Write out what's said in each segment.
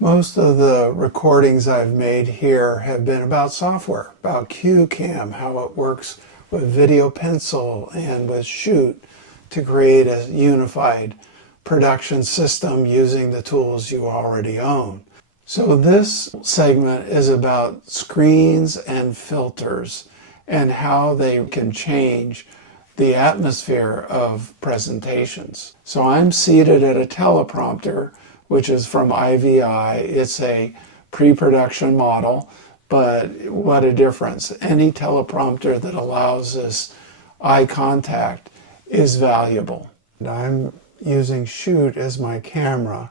Most of the recordings I've made here have been about software, about CueCam, how it works with Video Pencil and with Shoot to create a unified production system using the tools you already own. So this segment is about screens and filters and how they can change the atmosphere of presentations. So I'm seated at a teleprompter, which is from IVI. It's a pre-production model, but what a difference. Any teleprompter that allows this eye contact is valuable. And I'm using Shoot as my camera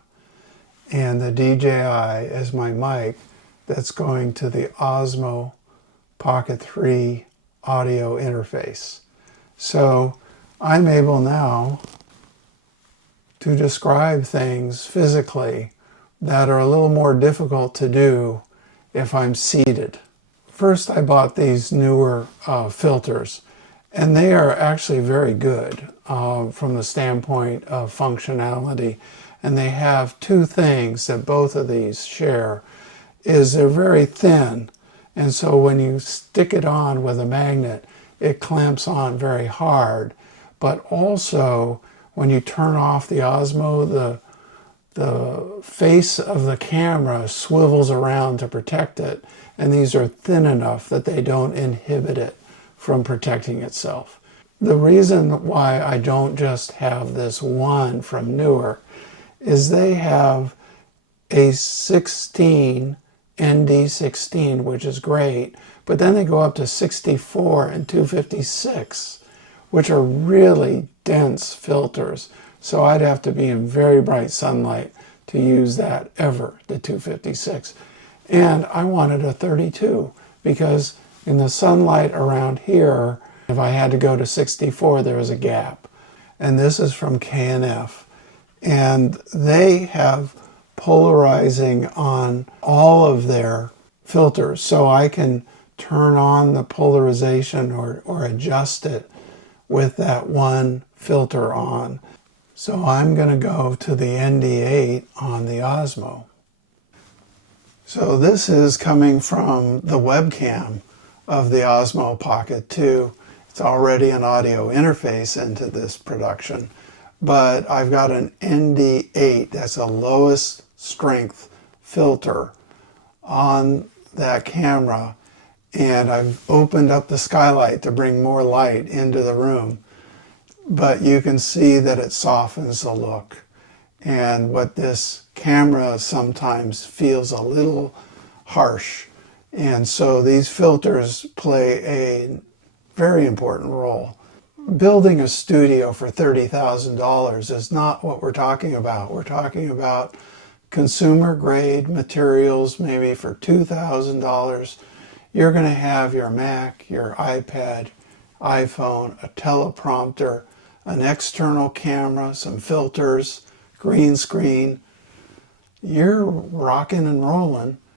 and the DJI as my mic that's going to the Osmo Pocket 3 audio interface. So I'm able now to describe things physically that are a little more difficult to do if I'm seated. First, I bought these Neewer filters, and they are actually very good from the standpoint of functionality. And they have two things that both of these share, is they're very thin, and so when you stick it on with a magnet, it clamps on very hard. But also, when you turn off the Osmo, the face of the camera swivels around to protect it, and these are thin enough that they don't inhibit it from protecting itself. The reason why I don't just have this one from Neewer is they have a 16 ND16, which is great, but then they go up to 64 and 256, which are really dense filters. So I'd have to be in very bright sunlight to use that ever, the 256. And I wanted a 32 because in the sunlight around here, if I had to go to 64, there was a gap. And this is from K&F. And they have polarizing on all of their filters. So I can turn on the polarization or adjust it with that one filter on. So I'm going to go to the ND8 on the Osmo. So this is coming from the webcam of the Osmo Pocket 2. It's already an audio interface into this production, but I've got an ND8, that's a lowest strength filter on that camera, and I've opened up the skylight to bring more light into the room, but you can see that it softens the look. And what this camera sometimes feels a little harsh, and so these filters play a very important role. Building a studio for $30,000 is not what we're talking about. We're talking about consumer grade materials, maybe for $2,000. You're going to have your Mac, your iPad, iPhone, a teleprompter, an external camera, some filters, green screen. You're rocking and rolling.